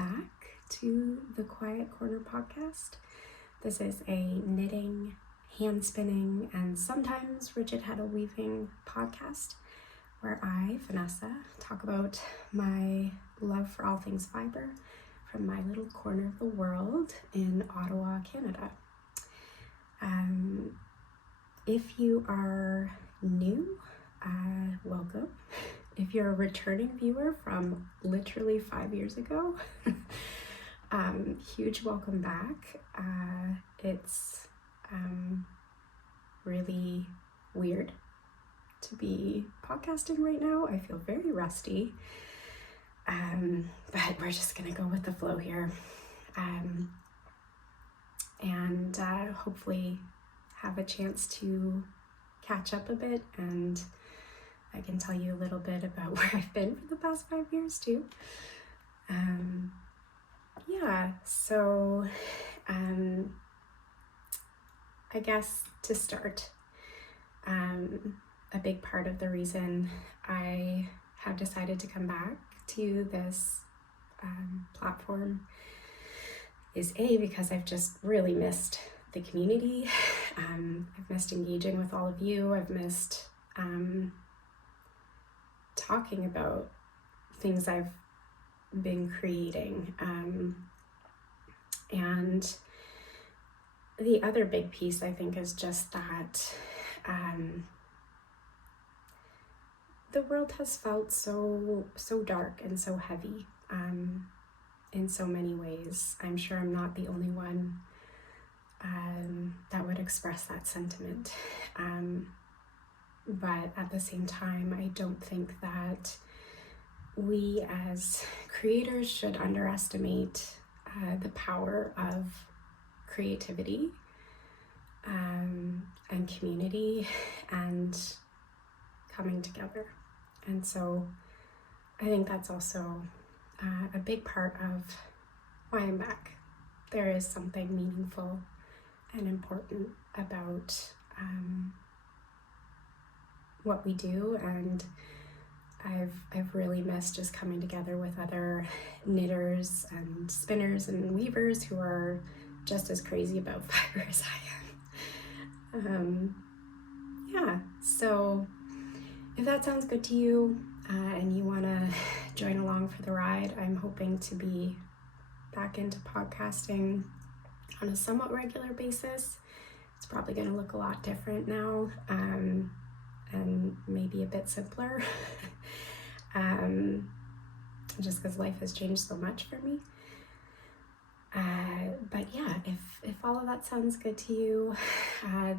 back to the Quiet Corner podcast. This is a knitting, hand spinning, and sometimes rigid heddle weaving podcast where I, Vanessa, talk about my love for all things fiber from my little corner of the world in Ottawa, Canada. If you are new, welcome. If you're a returning viewer from literally 5 years ago, huge welcome back. It's really weird to be podcasting right now. I feel very rusty, but we're just gonna go with the flow here, and hopefully have a chance to catch up a bit, and I can tell you a little bit about where I've been for the past 5 years too. So I guess to start, a big part of the reason I have decided to come back to this platform is because I've just really missed the community. I've missed engaging with all of you. I've missed talking about things I've been creating. And the other big piece, I think, is just that the world has felt so dark and so heavy in so many ways. I'm sure I'm not the only one that would express that sentiment. But at the same time, I don't think that we as creators should underestimate the power of creativity and community and coming together. And so I think that's also a big part of why I'm back. There is something meaningful and important about what we do, and I've really missed just coming together with other knitters and spinners and weavers who are just as crazy about fiber as I am. So if that sounds good to you and you want to join along for the ride, I'm hoping to be back into podcasting on a somewhat regular basis. It's probably going to look a lot different now, and maybe a bit simpler, just because life has changed so much for me. But yeah, if all of that sounds good to you,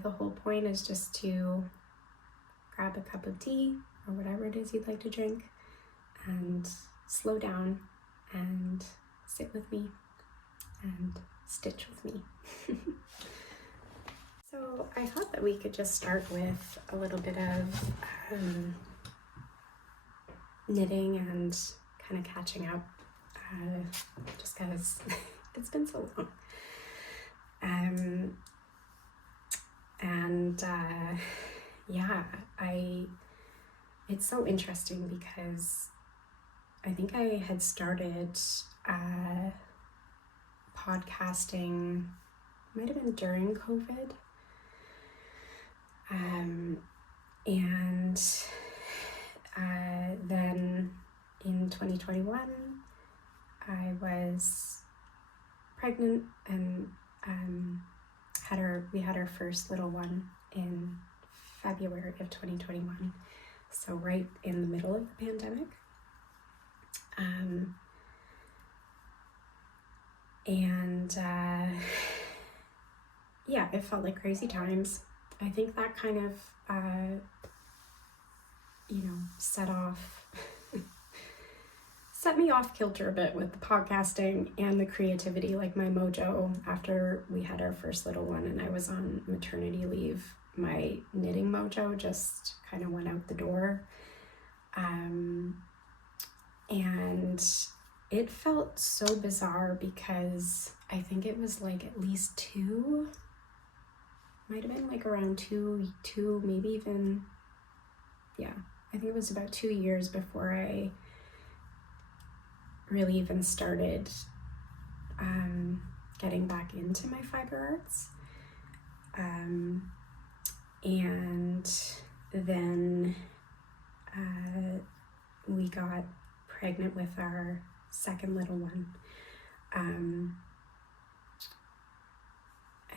the whole point is just to grab a cup of tea or whatever it is you'd like to drink and slow down and sit with me and stitch with me. So I thought that we could just start with a little bit of knitting and kind of catching up, just because it's been so long. It's so interesting because I think I had started podcasting, might have been during COVID. Then in 2021, I was pregnant and we had our first little one in February of 2021, so right in the middle of the pandemic. It felt like crazy times. I think that kind of set me off kilter a bit with the podcasting and the creativity, like my mojo. After we had our first little one and I was on maternity leave, my knitting mojo just kind of went out the door. And it felt so bizarre because I think it was like at least might have been like around two, maybe even, I think it was about 2 years before I really even started getting back into my fiber arts. And then we got pregnant with our second little one. And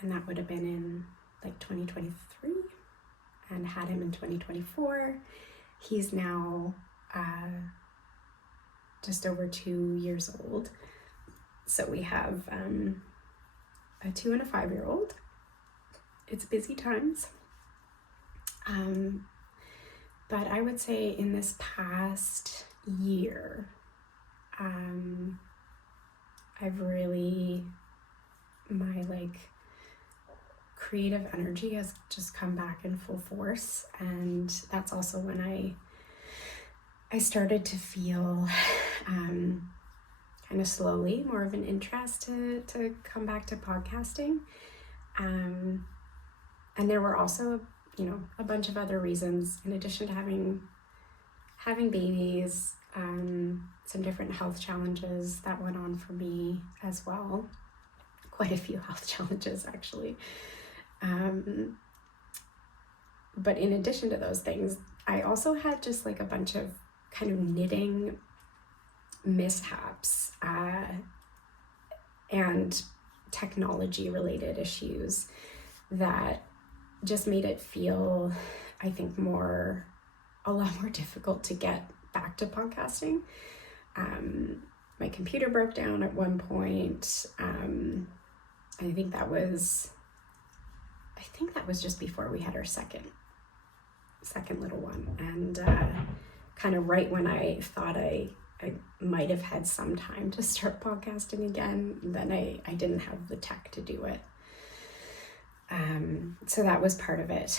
that would have been in like 2023, and had him in 2024. He's now just over 2 years old. So we have a 2 and a 5-year-old. It's busy times. But I would say in this past year, I've really, my like creative energy has just come back in full force. And that's also when I started to feel kind of slowly more of an interest to come back to podcasting. And there were also, a bunch of other reasons in addition to having babies, some different health challenges that went on for me as well. Quite a few health challenges, actually. But in addition to those things, I also had just like a bunch of kind of knitting mishaps and technology related issues that just made it feel, I think, a lot more difficult to get back to podcasting. My computer broke down at one point. I think that was just before we had our second little one, and kind of right when I thought I might have had some time to start podcasting again, then I didn't have the tech to do it. So that was part of it.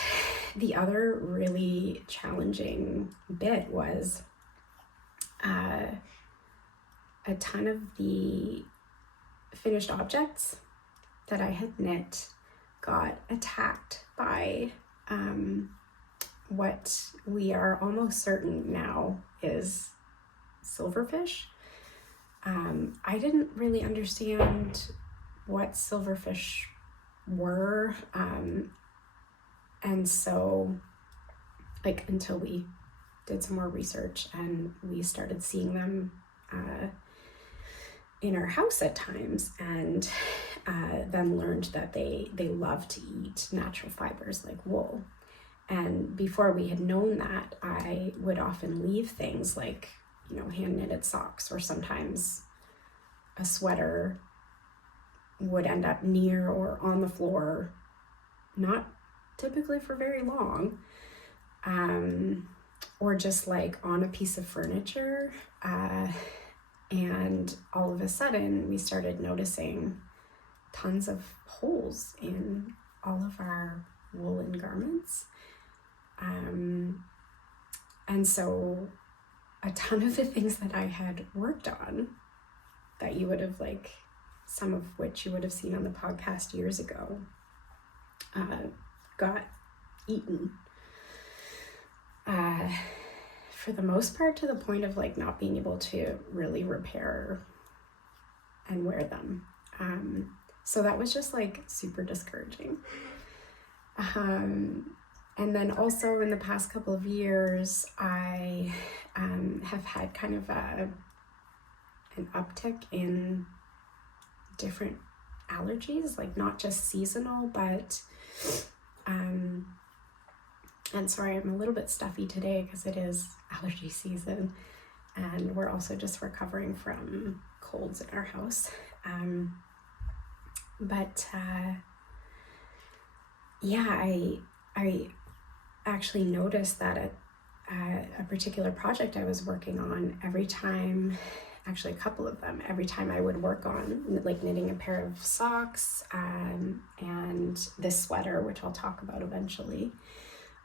The other really challenging bit was a ton of the finished objects that I had knit got attacked by what we are almost certain now is silverfish. I didn't really understand what silverfish were, and so until we did some more research and we started seeing them in our house at times, and then learned that they love to eat natural fibers like wool. And before we had known that, I would often leave things like hand knitted socks, or sometimes a sweater would end up near or on the floor, not typically for very long, or just like on a piece of furniture. And all of a sudden we started noticing tons of holes in all of our woolen garments. And so a ton of the things that I had worked on, that you would have some of which you would have seen on the podcast years ago, got eaten. For the most part, to the point of not being able to really repair and wear them. So that was just super discouraging. And then also in the past couple of years, I have had kind of an uptick in different allergies, not just seasonal, but and sorry, I'm a little bit stuffy today because it is allergy season, and we're also just recovering from colds in our house. I actually noticed that a particular project I was working on, every time, actually a couple of them, every time I would work on knitting a pair of socks and this sweater, which I'll talk about eventually,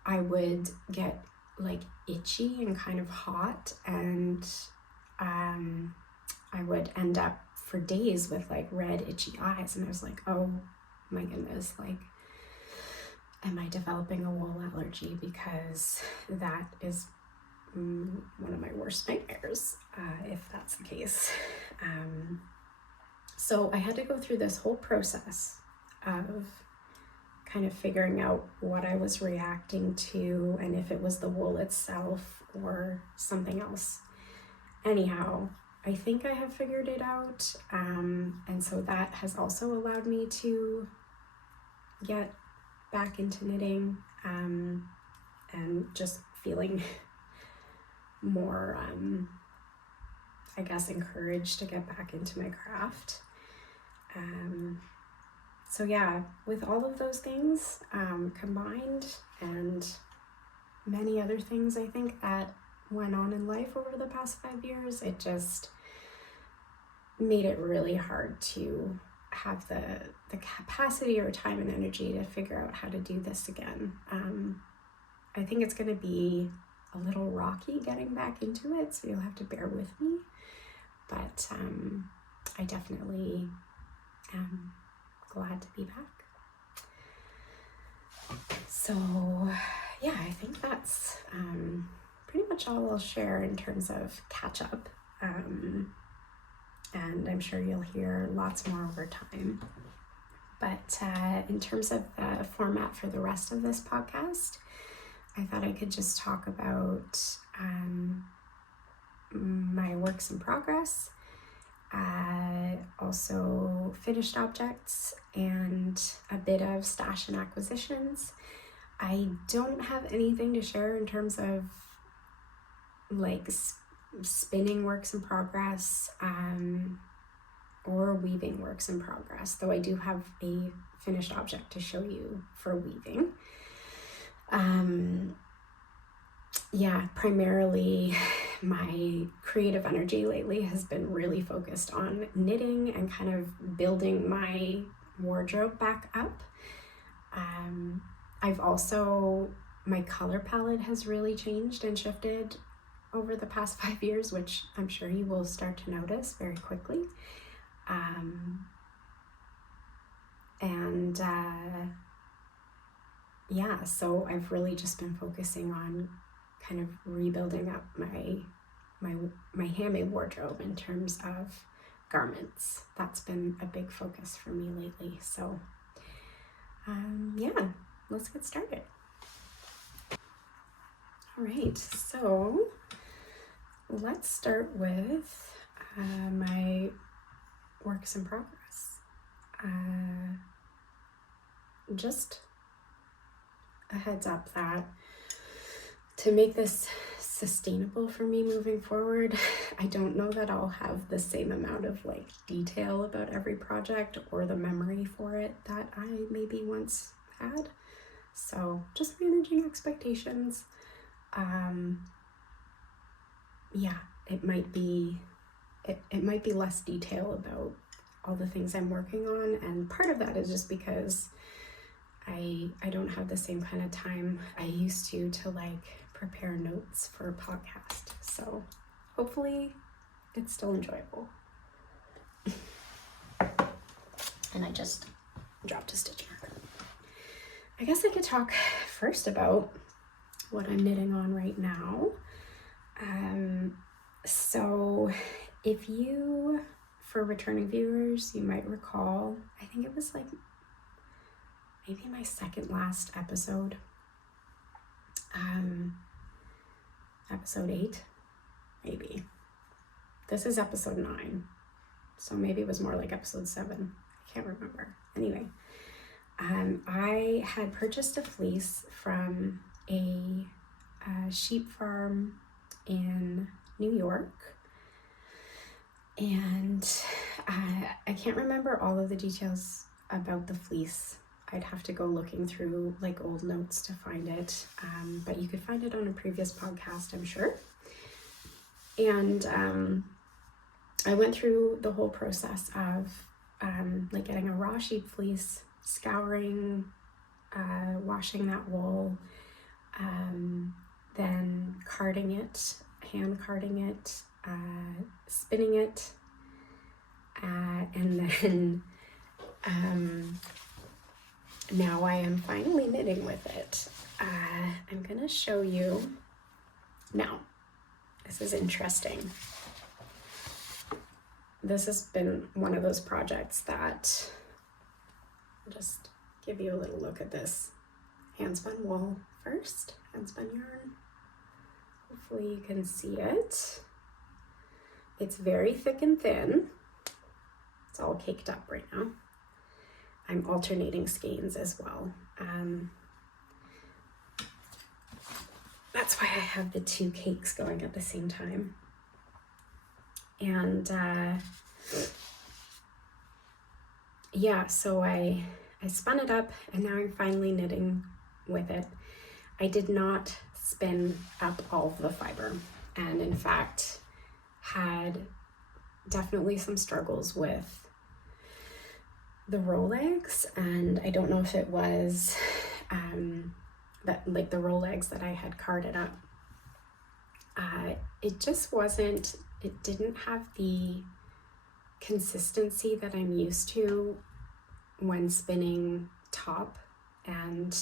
I would get itchy and kind of hot, and I would end up for days with red itchy eyes, and I was like, oh my goodness, am I developing a wool allergy? Because that is one of my worst nightmares, if that's the case. So I had to go through this whole process of kind of figuring out what I was reacting to and if it was the wool itself or something else. Anyhow, I think I have figured it out, and so that has also allowed me to get back into knitting, and just feeling more, I guess, encouraged to get back into my craft. So yeah, with all of those things combined, and many other things I think that went on in life over the past 5 years, it just made it really hard to have the capacity or time and energy to figure out how to do this again. I think it's going to be a little rocky getting back into it, so you'll have to bear with me, but I definitely am glad to be back. So yeah, I think that's pretty much all I'll share in terms of catch up, and I'm sure you'll hear lots more over time. But in terms of the format for the rest of this podcast, I thought I could just talk about my works in progress, also finished objects, and a bit of stash and acquisitions. I don't have anything to share in terms of like spinning works in progress or weaving works in progress, though I do have a finished object to show you for weaving. Yeah, primarily my creative energy lately has been really focused on knitting and kind of building my wardrobe back up. I've also, my color palette has really changed and shifted over the past 5 years, which I'm sure you will start to notice very quickly. Yeah, so I've really just been focusing on kind of rebuilding up my handmade wardrobe in terms of garments. That's been a big focus for me lately. So yeah, let's get started. All right, so let's start with my works in progress. Just a heads up that to make this sustainable for me moving forward, I don't know that I'll have the same amount of like detail about every project or the memory for it that I maybe once had. So just managing expectations. Yeah, it might be less detail about all the things I'm working on, and part of that is just because I don't have the same kind of time I used to like prepare notes for a podcast. So hopefully it's still enjoyable. And I just dropped a stitch marker. I guess I could talk first about what I'm knitting on right now. So if you, for returning viewers, you might recall, I think it was like maybe my second last episode, episode 8, maybe. This is episode 9, so maybe it was more like episode 7. I can't remember. Anyway, I had purchased a fleece from a sheep farm in New York, and I can't remember all of the details about the fleece. I'd have to go looking through like old notes to find it, but you could find it on a previous podcast, I'm sure. And I went through the whole process of like getting a raw sheep fleece, scouring, washing that wool, then carding it, hand carding it, spinning it, and then now I am finally knitting with it. I'm gonna show you now. This is interesting. this has been one of those projects that, I'll just give you a little look at this handspun wool first, handspun yarn. Hopefully you can see it. It's very thick and thin. It's all caked up right now. I'm alternating skeins as well. That's why I have the two cakes going at the same time. And yeah, so I spun it up and now I'm finally knitting with it. I did not spin up all of the fiber, and in fact had definitely some struggles with the roll legs, and I don't know if it was that like the roll legs that I had carded up. It just wasn't, it didn't have the consistency that I'm used to when spinning top and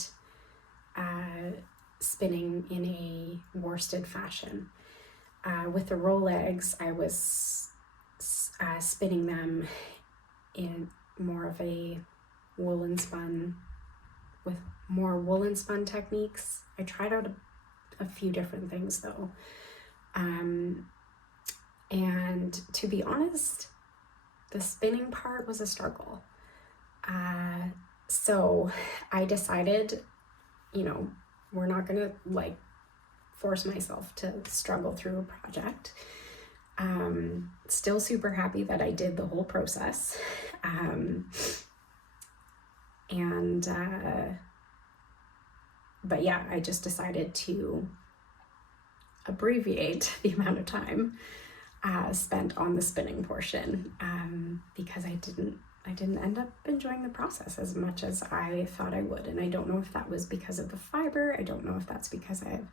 spinning in a worsted fashion. With the roll legs, I was spinning them in more of a woolen spun, with more woolen spun techniques. I tried out a few different things though. And to be honest, the spinning part was a struggle. So I decided, you know, we're not gonna like force myself to struggle through a project. Still super happy that I did the whole process. But yeah, I just decided to abbreviate the amount of time spent on the spinning portion, because I didn't end up enjoying the process as much as I thought I would. And I don't know if that was because of the fiber. I don't know if that's because I'm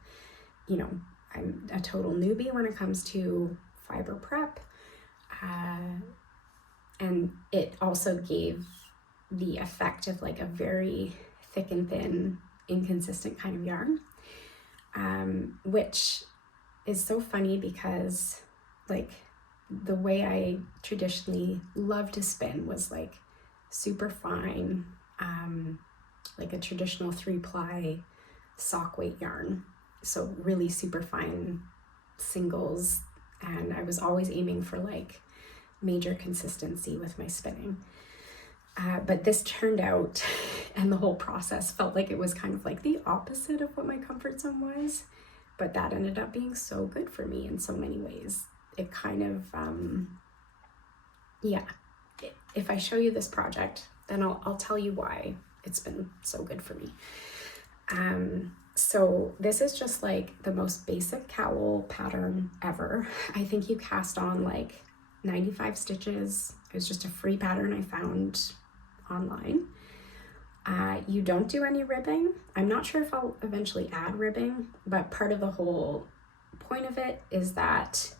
a total newbie when it comes to fiber prep. And it also gave the effect of like a very thick and thin, inconsistent kind of yarn, which is so funny because like the way I traditionally love to spin was like super fine, like a traditional 3-ply sock weight yarn. So really super fine singles. And I was always aiming for like major consistency with my spinning. But this turned out, and the whole process felt like it was kind of like the opposite of what my comfort zone was. But that ended up being so good for me in so many ways. It kind of, yeah, if I show you this project, then I'll tell you why it's been so good for me. So this is just like the most basic cowl pattern ever. I think you cast on like 95 stitches. It was just a free pattern I found online. You don't do any ribbing. I'm not sure if I'll eventually add ribbing, but part of the whole point of it is that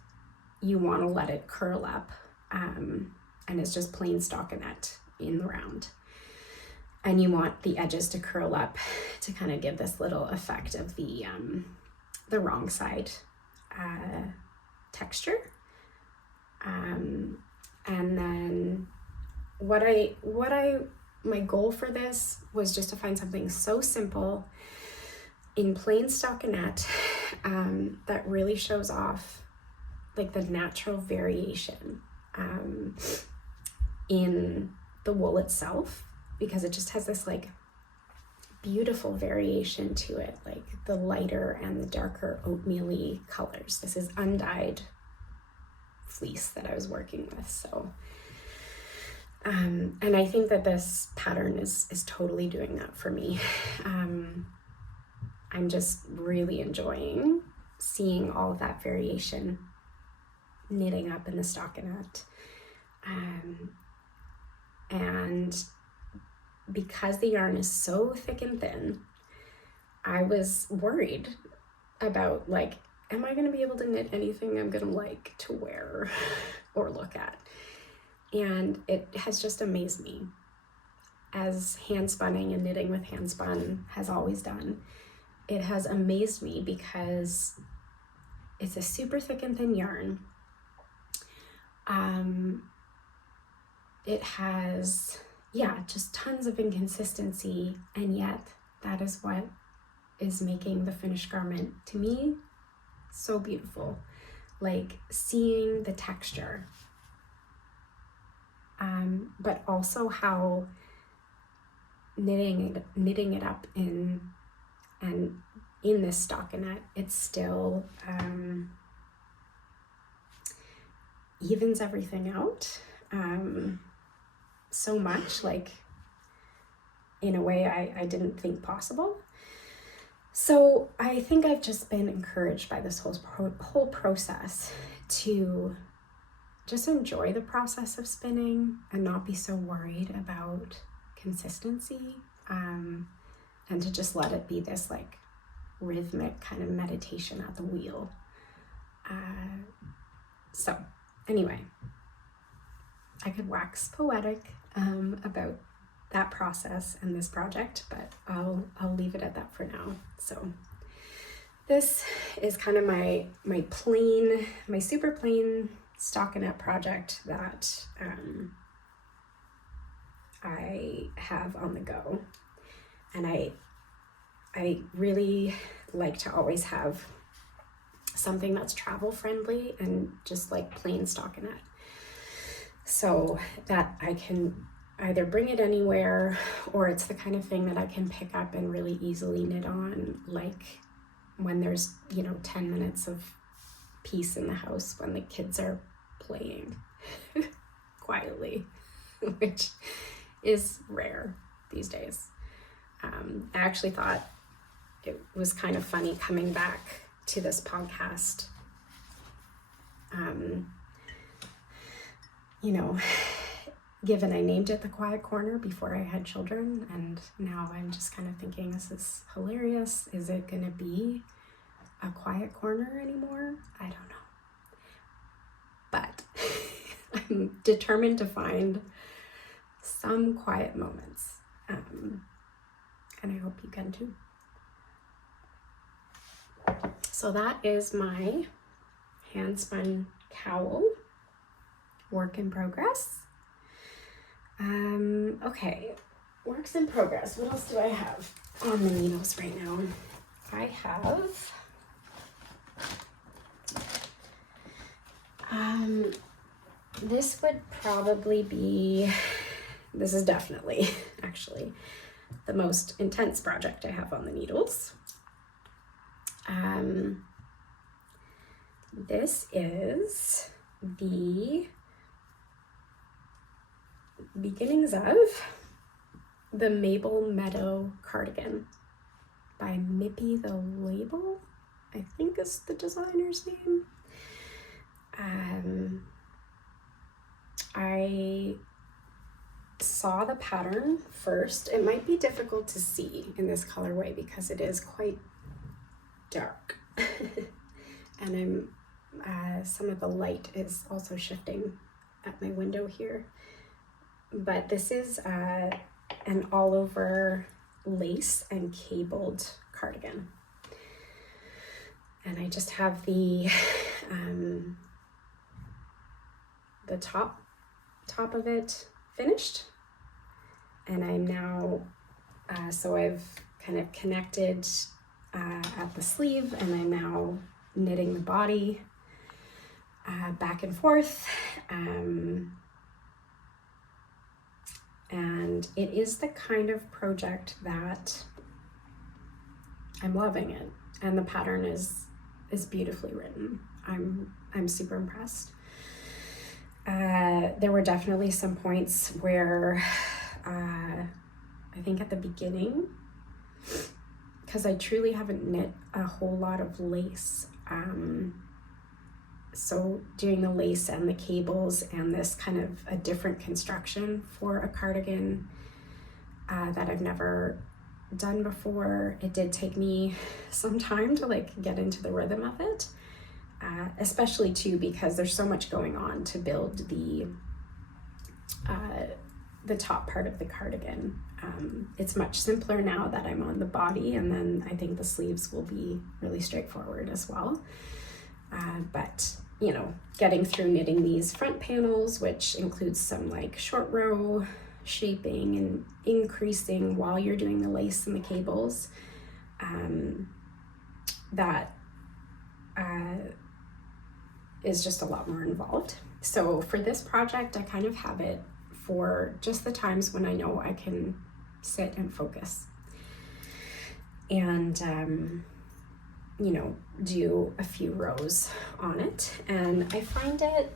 you want to let it curl up, and it's just plain stockinette in the round. And you want the edges to curl up to kind of give this little effect of the wrong side texture. And then my goal for this was just to find something so simple in plain stockinette that really shows off like the natural variation in the wool itself, because it just has this like beautiful variation to it, like the lighter and the darker oatmeal-y colors. This is undyed fleece that I was working with, so and I think that this pattern is totally doing that for me. I'm just really enjoying seeing all of that variation knitting up in the stockinette, and because the yarn is so thick and thin, I was worried about like, am I going to be able to knit anything I'm going to like to wear or look at? And it has just amazed me, as hand spinning and knitting with hand spun has always done. It has amazed me because it's a super thick and thin yarn. it has, yeah, just tons of inconsistency, and yet that is what is making the finished garment, to me, so beautiful. Like seeing the texture, but also how knitting it up in this stockinette, it still evens everything out so much, like in a way I didn't think possible. So I think I've just been encouraged by this whole process to just enjoy the process of spinning and not be so worried about consistency, and to just let it be this like rhythmic kind of meditation at the wheel. So anyway, I could wax poetic about that process and this project, but I'll leave it at that for now. So this is kind of my super plain stockinette project that I have on the go, and I really like to always have something that's travel friendly and just like plain stockinette, so that I can either bring it anywhere, or it's the kind of thing that I can pick up and really easily knit on, like when there's 10 minutes of peace in the house when the kids are playing quietly, which is rare these days. I actually thought it was kind of funny coming back to this podcast, given I named it The Quiet Corner before I had children, and now I'm just kind of thinking, this is hilarious. Is it gonna be a quiet corner anymore? I don't know. But I'm determined to find some quiet moments, and I hope you can too. So that is my handspun cowl, work in progress. Okay, works in progress. What else do I have on the needles right now? I have this would probably be, this is definitely actually the most intense project I have on the needles. This is the beginnings of the Mable Meadow Cardigan by Mippy the Label, I think is the designer's name. I saw the pattern first. It might be difficult to see in this colorway because it is quite dark. And some of the light is also shifting at my window here. But this is an all over lace and cabled cardigan. And I just have the top of it finished, and I'm now so I've kind of connected at the sleeve, and I'm now knitting the body back and forth, and it is the kind of project that I'm loving it, and the pattern is beautifully written. I'm super impressed. There were definitely some points where I think at the beginning, because I truly haven't knit a whole lot of lace, so doing the lace and the cables and this kind of a different construction for a cardigan that I've never done before, it did take me some time to like get into the rhythm of it. Especially too because there's so much going on to build the top part of the cardigan. It's much simpler now that I'm on the body, and then I think the sleeves will be really straightforward as well. But you know, getting through knitting these front panels, which includes some like short row shaping and increasing while you're doing the lace and the cables, that is just a lot more involved. So for this project, I kind of have it for just the times when I know I can sit and focus and you know, do a few rows on it. And I find it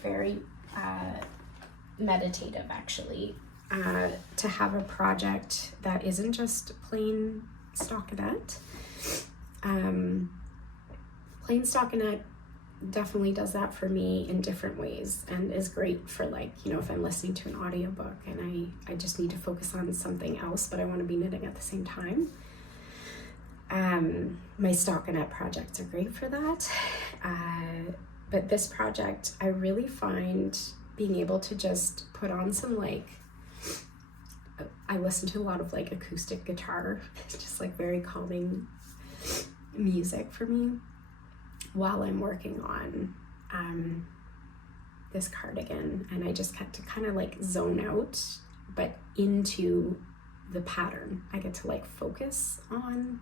very meditative, actually, to have a project that isn't just plain stockinette. Plain stockinette definitely does that for me in different ways and is great for, like, you know, if I'm listening to an audiobook and I just need to focus on something else, but I want to be knitting at the same time. My stockinette projects are great for that. But this project, I really find being able to just put on some, like, I listen to a lot of like acoustic guitar. It's just like very calming music for me while I'm working on this cardigan, and I just get to kind of like zone out, but into the pattern. I get to like focus on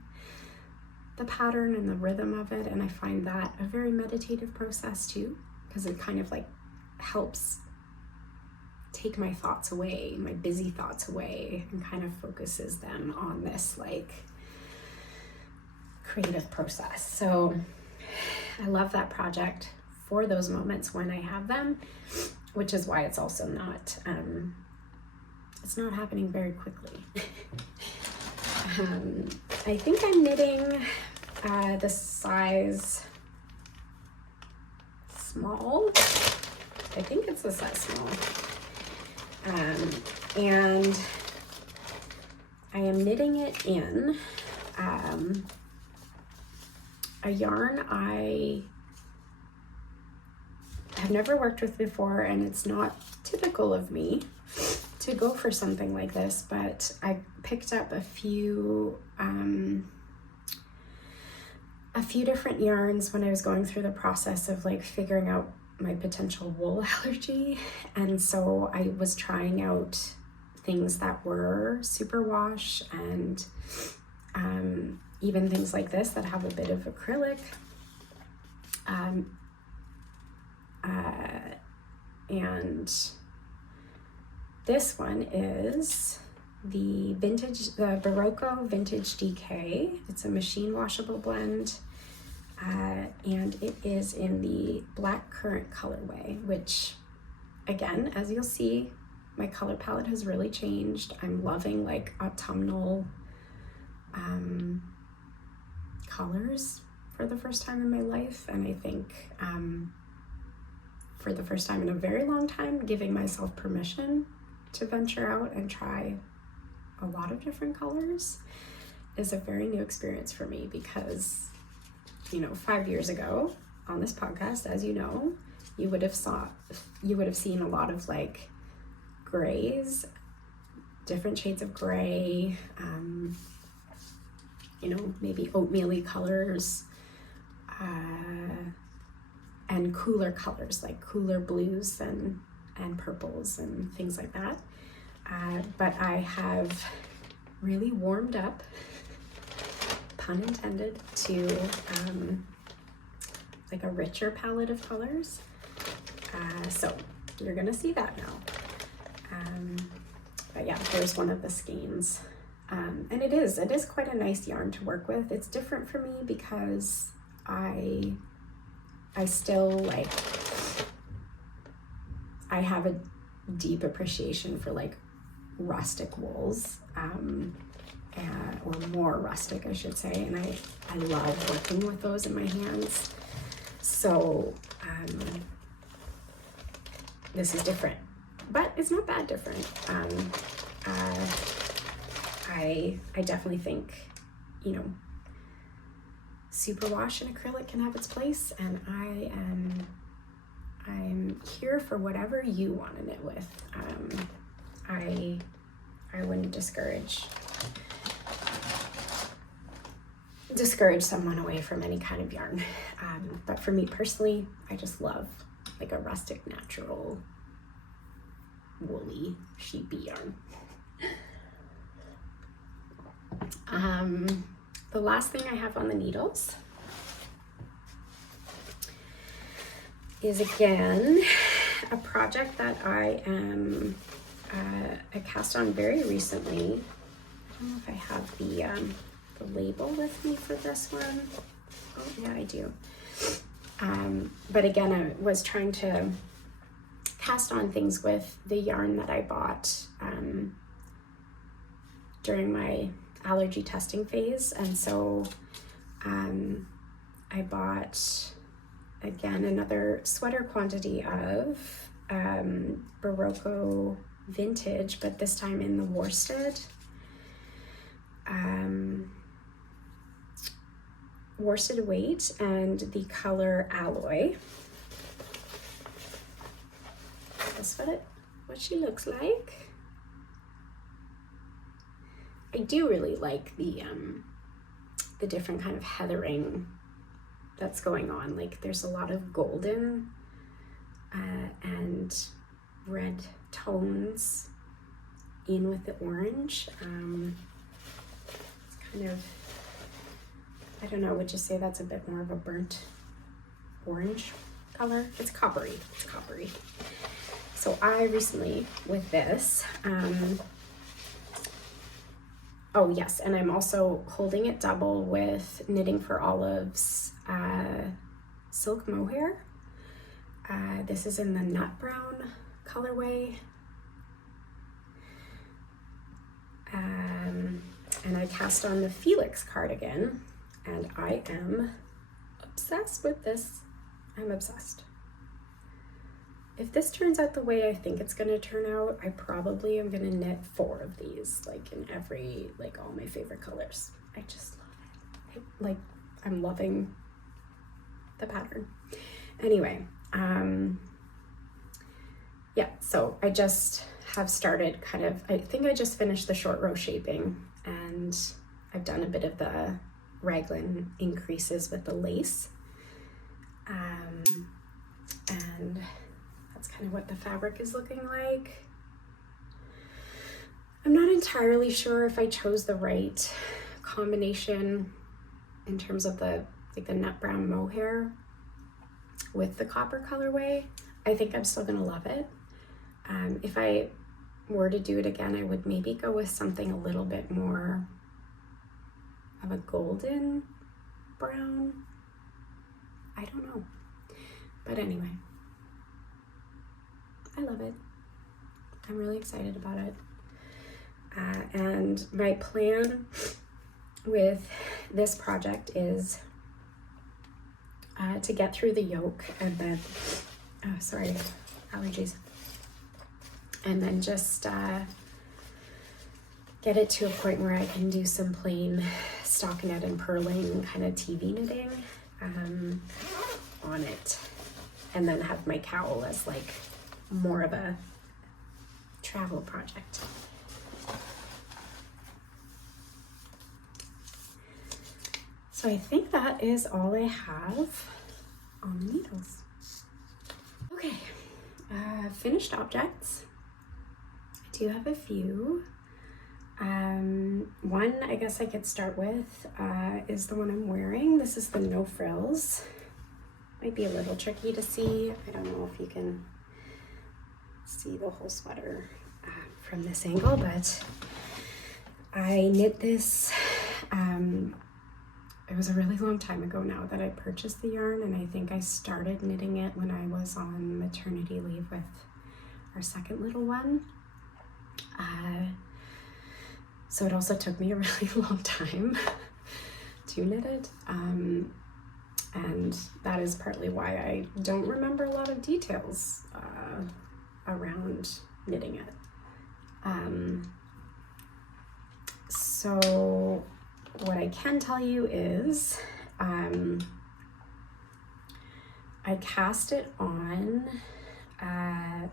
the pattern and the rhythm of it, and I find that a very meditative process too, because it kind of like helps take my thoughts away, my busy thoughts away, and kind of focuses them on this like creative process. So I love that project for those moments when I have them, which is why it's also not, it's not happening very quickly. I think I'm knitting the size small. I think it's the size small. And I am knitting it in a yarn I have never worked with before, and it's not typical of me to go for something like this, but I picked up a few different yarns when I was going through the process of like figuring out my potential wool allergy, and so I was trying out things that were superwash and even things like this that have a bit of acrylic, and this one is the Barocco Vintage DK. It's a machine washable blend, and it is in the black currant colorway, which again, as you'll see, my color palette has really changed. I'm loving like autumnal colors for the first time in my life, and I think for the first time in a very long time, giving myself permission to venture out and try a lot of different colors is a very new experience for me, because, you know, 5 years ago on this podcast, as you know, you would have seen a lot of like grays, different shades of gray, you know, maybe oatmeal-y colors, and cooler colors like cooler blues and purples and things like that. But I have really warmed up, pun intended, to like a richer palette of colors. So you're gonna see that now. But yeah, here's one of the skeins. And it is quite a nice yarn to work with. It's different for me because I still like, I have a deep appreciation for like rustic wools, or more rustic, I should say, and I love working with those in my hands. So this is different, but it's not that different. I definitely think, you know, superwash and acrylic can have its place, and I'm here for whatever you want to knit with. I wouldn't discourage discourage someone away from any kind of yarn. But for me personally, I just love like a rustic, natural, woolly, sheepy yarn. The last thing I have on the needles is again a project that I cast on very recently. I don't know if I have the label with me for this one. Oh yeah, I do. But again, I was trying to cast on things with the yarn that I bought during my allergy testing phase, and so I bought again another sweater quantity of Barocco vintage, but this time in the worsted worsted weight and the color alloy. That's what she looks like. I do really like the different kind of heathering that's going on. Like there's a lot of golden and red tones in with the orange. It's kind of, I don't know, would you say that's a bit more of a burnt orange color? It's coppery. It's coppery. So I recently, with this, oh yes, and I'm also holding it double with Knitting for Olive's silk mohair. This is in the nut brown colorway. And I cast on the Felix cardigan, and I am obsessed with this. I'm obsessed. If this turns out the way I think it's gonna turn out, I probably am gonna knit 4 of these, like in every, like all my favorite colors. I just love it. I'm loving the pattern. Anyway, yeah, so I just have started kind of, I think I just finished the short row shaping, and I've done a bit of the raglan increases with the lace. And that's kind of what the fabric is looking like. I'm not entirely sure if I chose the right combination in terms of the nut brown mohair with the copper colorway. I think I'm still gonna love it. If I were to do it again, I would maybe go with something a little bit more of a golden brown. I don't know. But anyway, I love it. I'm really excited about it. And my plan with this project is to get through the yoke and then, oh, sorry, allergies. And then just get it to a point where I can do some plain stockinette and purling kind of TV knitting on it. And then have my cowl as like more of a travel project. So I think that is all I have on the needles. Okay, finished objects. I do have a few. One I guess I could start with is the one I'm wearing. This is the No Frills. Might be a little tricky to see. I don't know if you can see the whole sweater from this angle, but I knit this. It was a really long time ago now that I purchased the yarn, and I think I started knitting it when I was on maternity leave with our second little one. So it also took me a really long time to knit it. And that is partly why I don't remember a lot of details around knitting it. So what I can tell you is I cast it on, I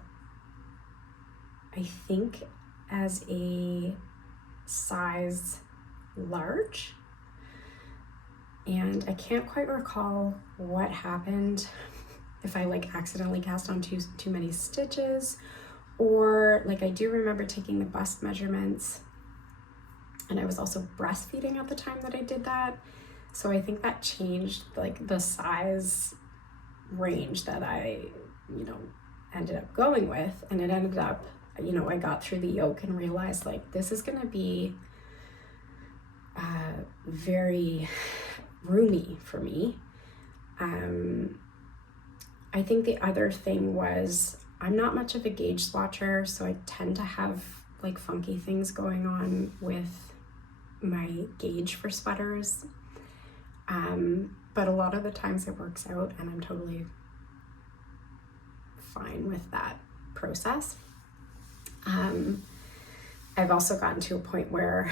think as a size large. and I can't quite recall what happened, if I like accidentally cast on too many stitches, or like I do remember taking the bust measurements, and I was also breastfeeding at the time that I did that. So I think that changed like the size range that I, ended up going with. And it ended up, I got through the yoke and realized like, this is gonna be very roomy for me. I think the other thing was, I'm not much of a gauge swatcher, so I tend to have like funky things going on with my gauge for sweaters. But a lot of the times it works out and I'm totally fine with that process. I've also gotten to a point where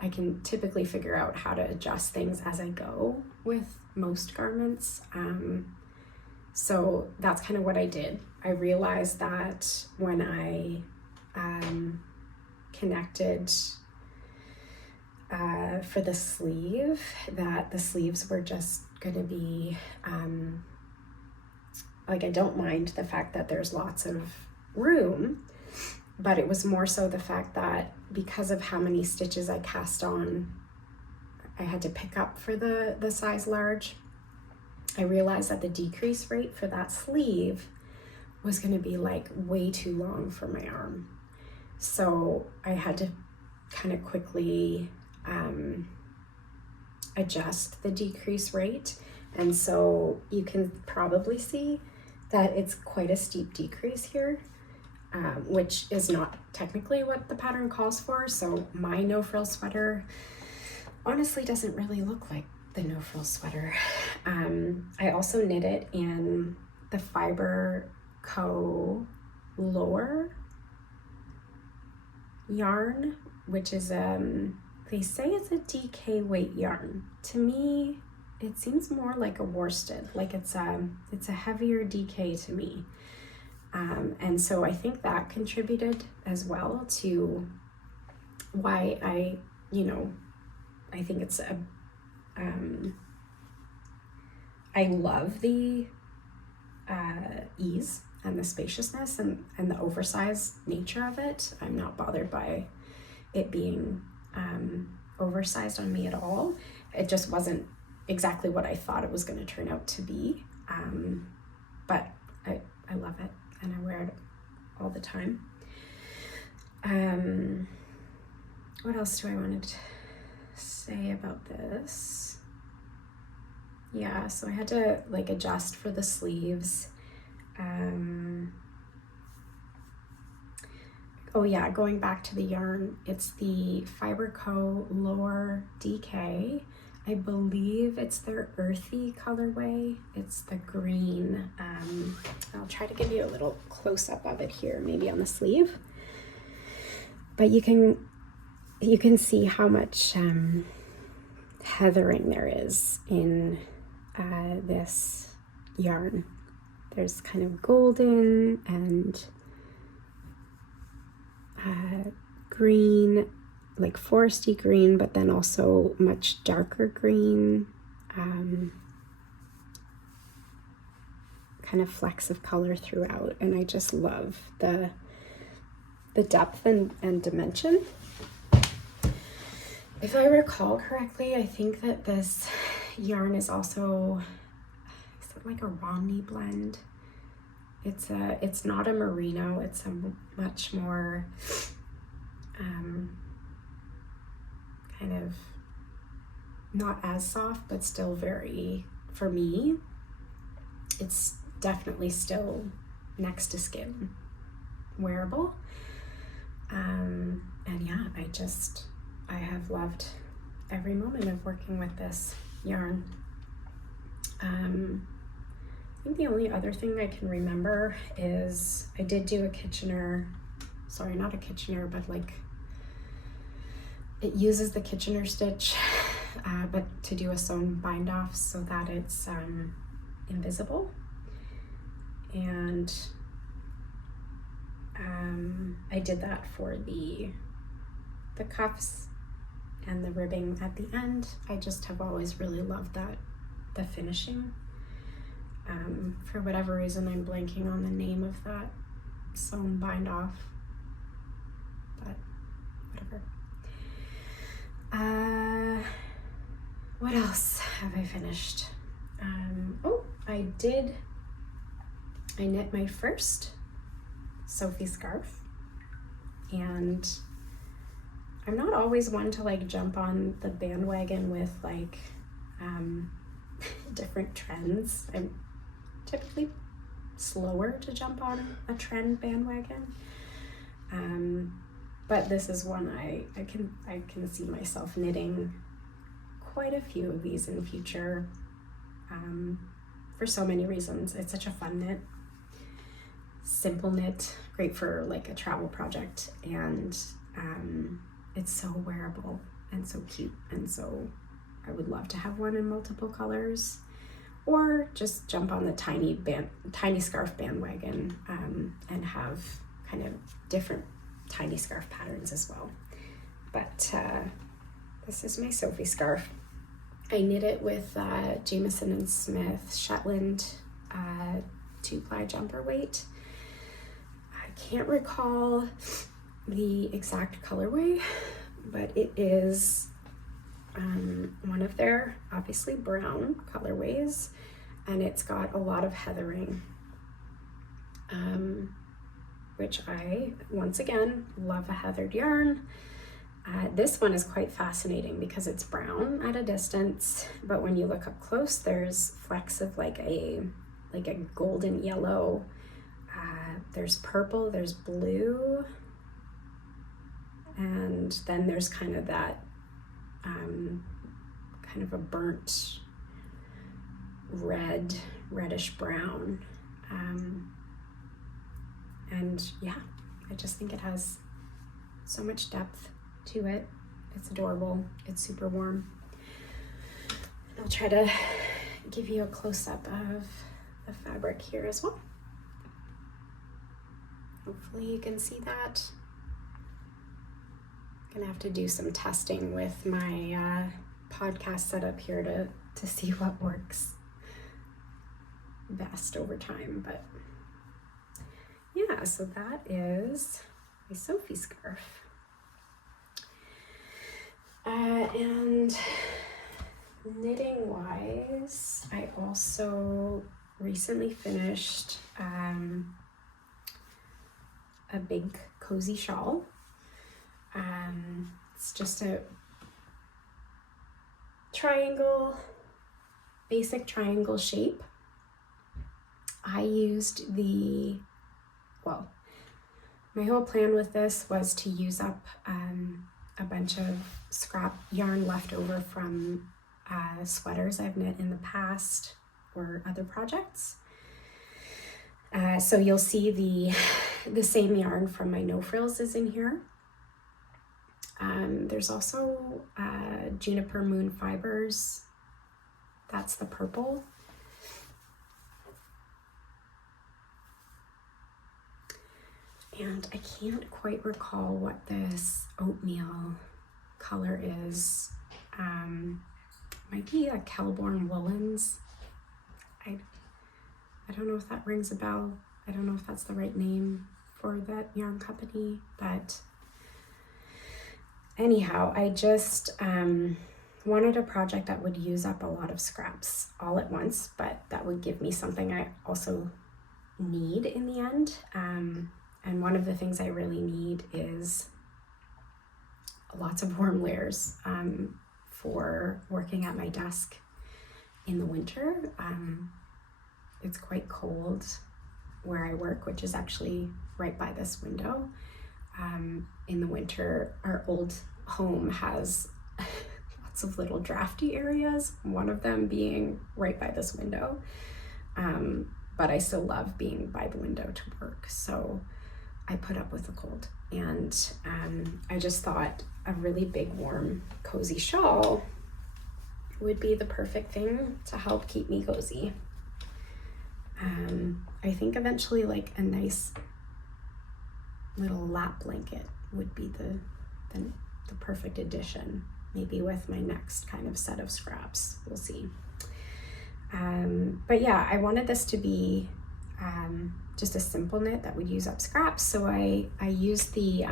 I can typically figure out how to adjust things as I go with most garments. So that's kind of what I did. I realized that when I connected for the sleeve, that the sleeves were just going to be, like, I don't mind the fact that there's lots of room, but it was more so the fact that because of how many stitches I cast on, I had to pick up for the size large. I realized that the decrease rate for that sleeve was going to be like way too long for my arm. So I had to kind of quickly adjust the decrease rate. And so you can probably see that it's quite a steep decrease here, which is not technically what the pattern calls for. So my no frills sweater honestly doesn't really look like the no frills sweater. I also knit it in the Fiber Co lower yarn, which is they say it's a DK weight yarn. To me, it seems more like a worsted, like it's a heavier DK to me. And so I think that contributed as well to why I think it's I love the ease and the spaciousness and the oversized nature of it. I'm not bothered by it being oversized on me at all. It just wasn't exactly what I thought it was going to turn out to be. But I love it and I wear it all the time. What else do I want to say about this? Yeah, so I had to like adjust for the sleeves. Oh yeah, going back to the yarn, it's the Fiber Co Lower DK. I believe it's their earthy colorway. It's the green. I'll try to give you a little close-up of it here, maybe on the sleeve. But you can see how much heathering there is in this yarn. There's kind of golden and green, like foresty green, but then also much darker green, kind of flecks of color throughout. And I just love the depth and dimension. If I recall correctly, I think that this yarn is also, is it like a Romney blend? It's not a merino, it's a much more kind of not as soft, but still very, for me, it's definitely still next to skin wearable. And yeah, I have loved every moment of working with this yarn. I think the only other thing I can remember is I did do a Kitchener, sorry, not a Kitchener, but like it uses the Kitchener stitch, but to do a sewn bind off so that it's invisible. And I did that for the cuffs and the ribbing at the end. I just have always really loved that, the finishing. For whatever reason, I'm blanking on the name of that sewn bind off, but whatever. What else have I finished? Oh, I knit my first Sophie Scarf, and I'm not always one to like jump on the bandwagon with like different trends. I'm typically slower to jump on a trend bandwagon, but this is one I can see myself knitting quite a few of these in the future, for so many reasons. It's such a fun knit, simple knit, great for like a travel project, and it's so wearable and so cute, and so I would love to have one in multiple colors, or just jump on the tiny scarf bandwagon, and have kind of different tiny scarf patterns as well. But this is my Sophie scarf. I knit it with Jamieson and Smith Shetland 2-ply jumper weight. I can't recall the exact colorway, but it is one of their obviously brown colorways, and it's got a lot of heathering, which I, once again, love a heathered yarn. This one is quite fascinating because it's brown at a distance, but when you look up close, there's flecks of like a golden yellow. There's purple, there's blue, and then there's kind of that kind of a burnt reddish brown, and yeah, I just think it has so much depth to it. It's adorable, it's super warm. I'll try to give you a close-up of the fabric here as well. Hopefully you can see that. I'm gonna have to do some testing with my podcast setup here to see what works best over time, but yeah, so that is my Sophie scarf. And knitting wise, I also recently finished a big cozy shawl. It's just a basic triangle shape. I used my whole plan with this was to use up a bunch of scrap yarn left over from sweaters I've knit in the past or other projects. So you'll see the same yarn from my No Frills is in here. There's also Juniper Moon Fibers. That's the purple. And I can't quite recall what this oatmeal color is. Might be a Kelborn Woolens. I don't know if that rings a bell. I don't know if that's the right name for that yarn company, but anyhow, I just wanted a project that would use up a lot of scraps all at once, but that would give me something I also need in the end. And one of the things I really need is lots of warm layers for working at my desk in the winter. It's quite cold where I work, which is actually right by this window. In the winter, our old home has lots of little drafty areas, one of them being right by this window. But I still love being by the window to work, so I put up with the cold. And I just thought a really big, warm, cozy shawl would be the perfect thing to help keep me cozy. I think eventually like a nice little lap blanket would be the perfect addition maybe with my next kind of set of scraps, we'll see. But yeah, I wanted this to be just a simple knit that would use up scraps. So I used the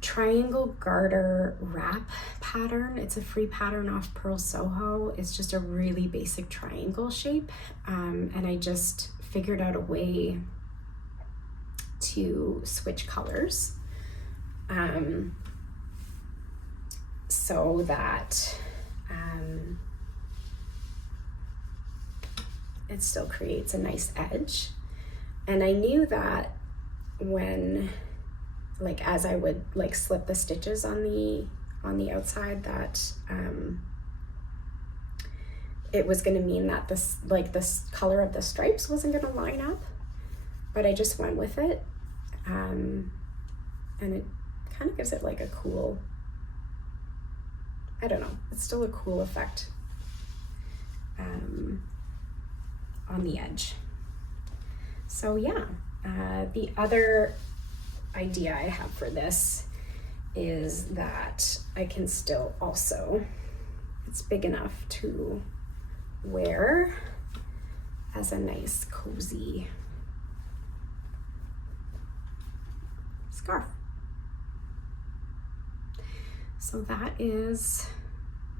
triangle garter wrap pattern. It's a free pattern off Pearl Soho. It's just a really basic triangle shape. And I just figured out a way to switch colors so that it still creates a nice edge. And I knew that when, like, as I would like slip the stitches on the outside, that it was going to mean that this color of the stripes wasn't going to line up, but I just went with it. And it kind of gives it like a cool, I don't know, it's still a cool effect on the edge. So yeah, the other idea I have for this is that I can still also, it's big enough to wear as a nice cozy scarf. So that is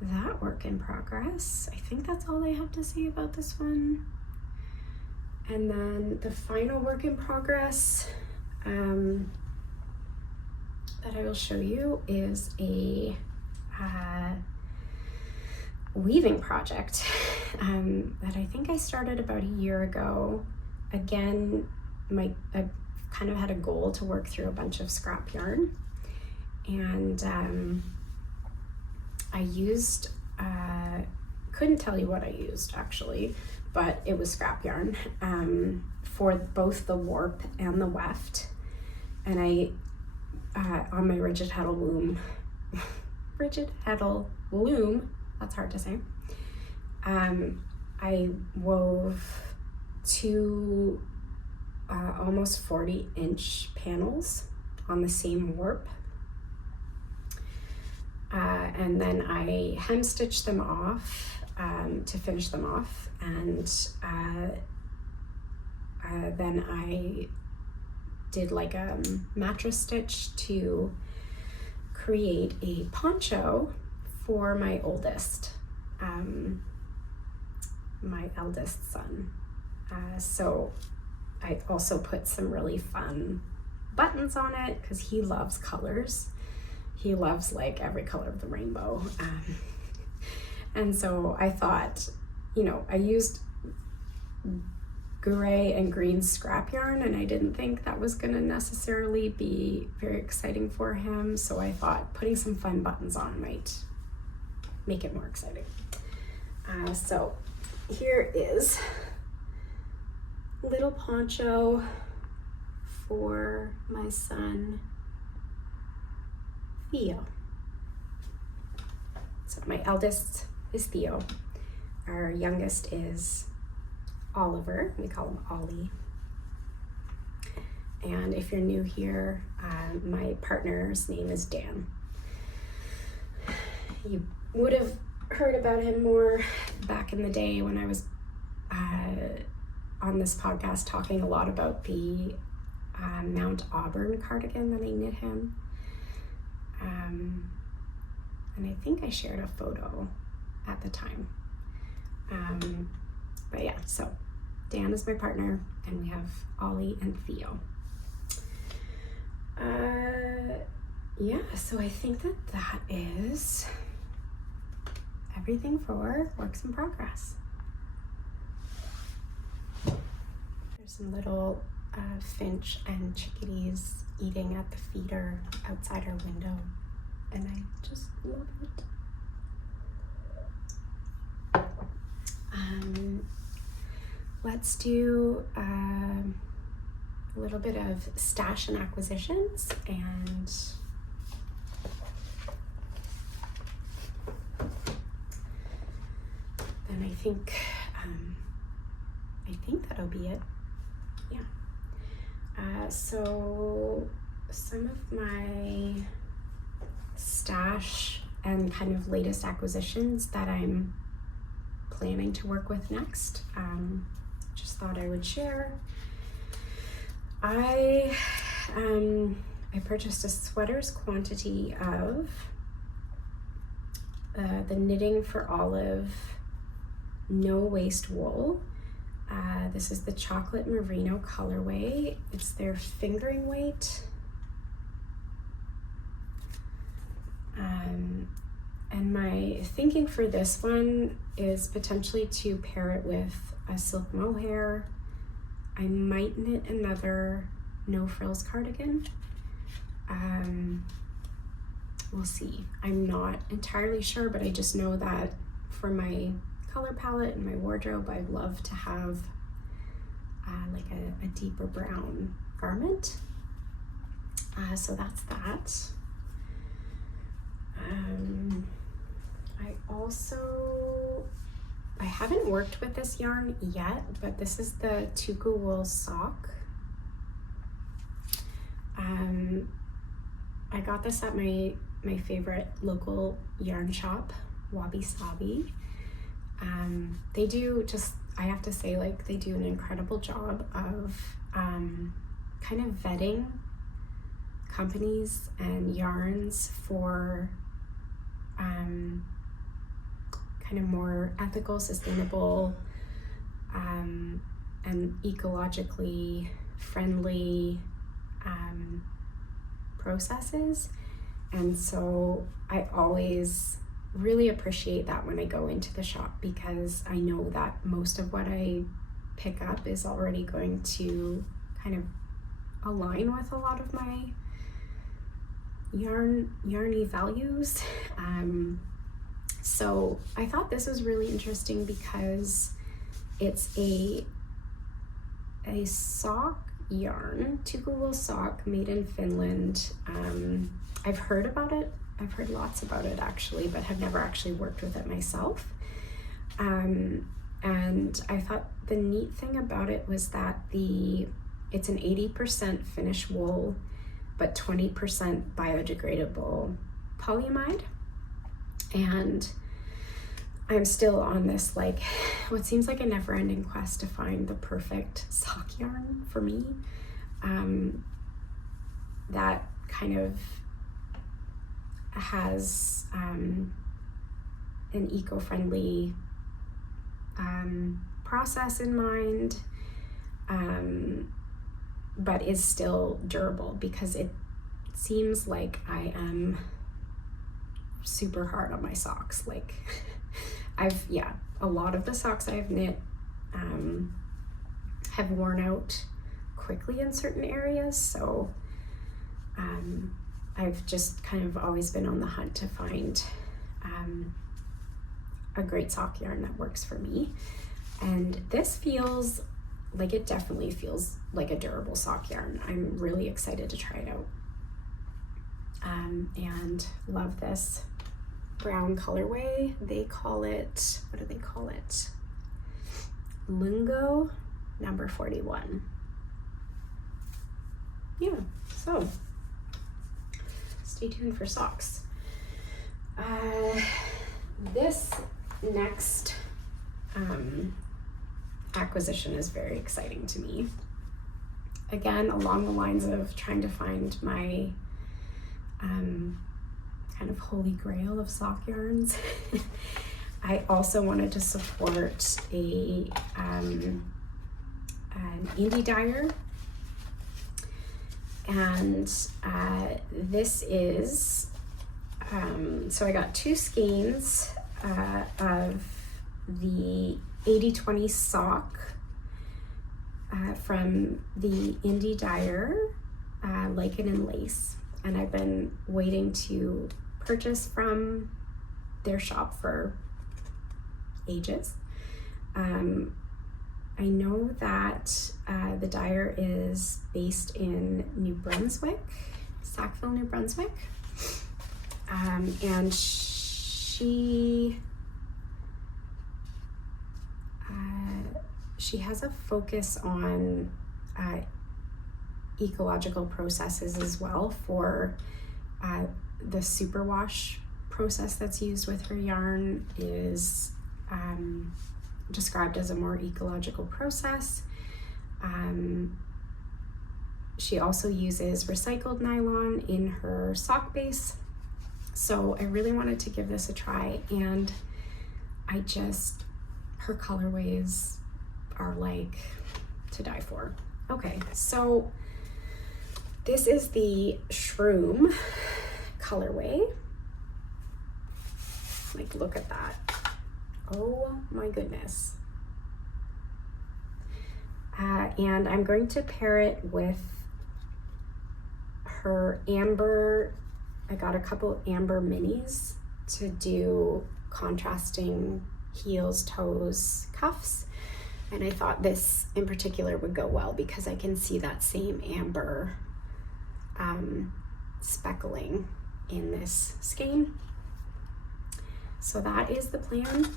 that work in progress. I think that's all I have to say about this one. And then the final work in progress that I will show you is a weaving project that I think I started about a year ago. Again, I kind of had a goal to work through a bunch of scrap yarn, and I used, couldn't tell you what I used actually, but it was scrap yarn for both the warp and the weft. And I, on my rigid heddle loom, that's hard to say, I wove two almost 40-inch panels on the same warp. And then I hem stitched them off to finish them off, and then I did like a mattress stitch to create a poncho for my oldest, my eldest son. So I also put some really fun buttons on it because he loves colors. He loves like every color of the rainbow. And so I thought, you know, I used gray and green scrap yarn, and I didn't think that was gonna necessarily be very exciting for him. So I thought putting some fun buttons on might make it more exciting. So here is a little poncho for my son, Theo. So my eldest is Theo. Our youngest is Oliver. We call him Ollie. And if you're new here, my partner's name is Dan. You would have heard about him more back in the day when I was on this podcast talking a lot about the Mount Auburn cardigan that I knit him. And I think I shared a photo at the time. But yeah, so Dan is my partner, and we have Ollie and Theo. Yeah, so I think that is everything for works in progress. There's some little finch and chickadees eating at the feeder outside our window, and I just love it. Let's do a little bit of stash and acquisitions, and then I think that'll be it. Yeah. So some of my stash and kind of latest acquisitions that I'm planning to work with next. Just thought I would share. I purchased a sweater's quantity of the Knitting for Olive no waste wool. This is the chocolate merino colorway. It's their fingering weight. And my thinking for this one is potentially to pair it with a silk mohair. I might knit another no frills cardigan. We'll see. I'm not entirely sure, but I just know that for my color palette and my wardrobe, I'd love to have like a deeper brown garment. So that's that. I haven't worked with this yarn yet, but this is the Tukuwool Sock. I got this at my favorite local yarn shop, Wabi Sabi. They do I have to say, like, they do an incredible job of kind of vetting companies and yarns for kind of more ethical, sustainable, and ecologically friendly processes. And so I always really appreciate that when I go into the shop, because I know that most of what I pick up is already going to kind of align with a lot of my yarny values. So I thought this was really interesting because it's a sock yarn, Tukuwool Sock, made in Finland. I've heard about it. I've heard lots about it actually, but have never actually worked with it myself. And I thought the neat thing about it was that it's an 80% finished wool, but 20% biodegradable polyamide. And I'm still on this, like, what seems like a never-ending quest to find the perfect sock yarn for me. That kind of has an eco-friendly process in mind, but is still durable, because it seems like I am super hard on my socks. Like, a lot of the socks I've knit have worn out quickly in certain areas, so I've just kind of always been on the hunt to find a great sock yarn that works for me. And this feels like, it definitely feels like a durable sock yarn. I'm really excited to try it out. And love this brown colorway. They call it, what do they call it? Lungo number 41. Yeah, so stay tuned for socks. This next acquisition is very exciting to me. Again, along the lines of trying to find my kind of holy grail of sock yarns. I also wanted to support an indie dyer, and this is so I got 2 skeins of the 80/20 sock from the indie dyer Lichen and Lace, and I've been waiting to purchase from their shop for ages. I know that the dyer is based in New Brunswick, Sackville, New Brunswick, and she has a focus on ecological processes as well for the superwash process that's used with her yarn is described as a more ecological process. She also uses recycled nylon in her sock base. So I really wanted to give this a try, and her colorways are like to die for. Okay, so this is the Shroom colorway. Like, look at that. Oh my goodness. And I'm going to pair it with her amber. I got a couple amber minis to do contrasting heels, toes, cuffs. And I thought this in particular would go well because I can see that same amber speckling in this skein. So that is the plan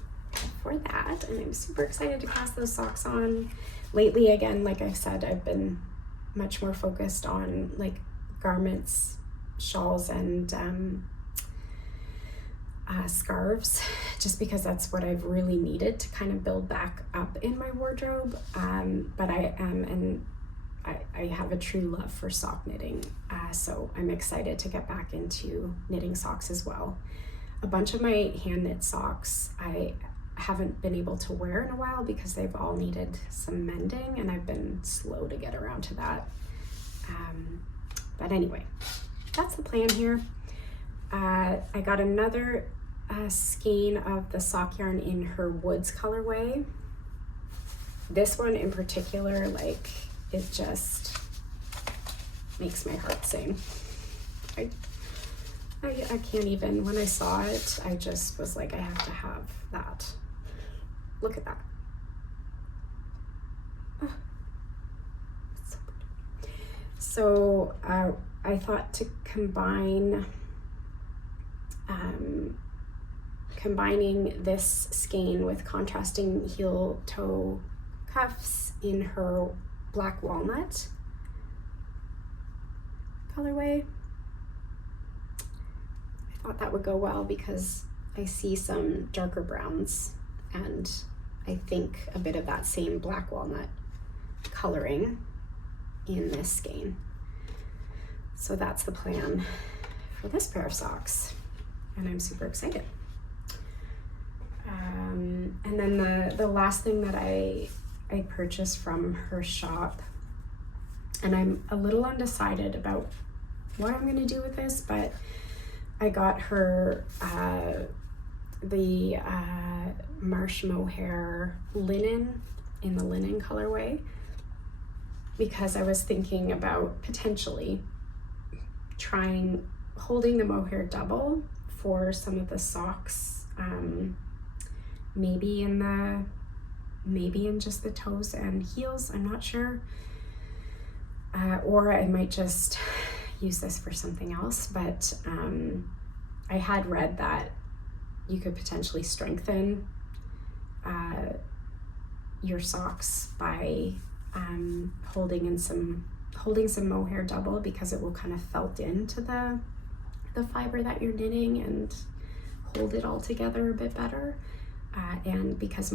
for that, and I'm super excited to cast those socks on. Lately, again, like I said, I've been much more focused on like garments, shawls, and scarves, just because that's what I've really needed to kind of build back up in my wardrobe. But I am, and I have a true love for sock knitting, so I'm excited to get back into knitting socks as well. A bunch of my hand knit socks I haven't been able to wear in a while because they've all needed some mending, and I've been slow to get around to that. But anyway, that's the plan here. I got another skein of the sock yarn in her Woods colorway. This one in particular, like, it just makes my heart sing. I can't even, when I saw it, I just was like, I have to have that. Look at that. Oh, it's so pretty. So I thought to combining this skein with contrasting heel toe cuffs in her Black Walnut colorway. I thought that would go well because I see some darker browns and I think a bit of that same Black Walnut coloring in this skein. So that's the plan for this pair of socks, and I'm super excited. And then the last thing that I purchased from her shop, and I'm a little undecided about what I'm going to do with this, but I got her the Marsh Mohair linen in the linen colorway because I was thinking about potentially holding the mohair double for some of the socks, maybe in just the toes and heels, I'm not sure, or I might just use this for something else. But I had read that you could potentially strengthen your socks by holding some mohair double, because it will kind of felt into the fiber that you're knitting and hold it all together a bit better. And because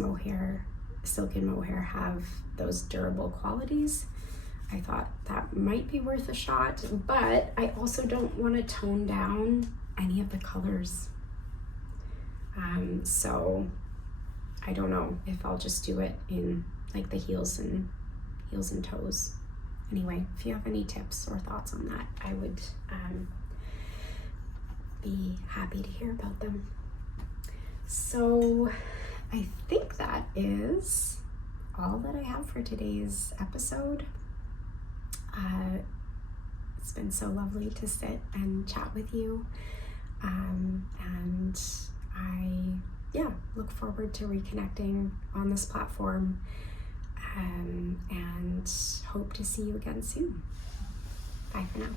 silk and mohair have those durable qualities, I thought that might be worth a shot, but I also don't want to tone down any of the colors. So I don't know if I'll just do it in like the heels and toes. Anyway, if you have any tips or thoughts on that, I would be happy to hear about them. So I think that is all that I have for today's episode. It's been so lovely to sit and chat with you, and I look forward to reconnecting on this platform, and hope to see you again soon. Bye for now.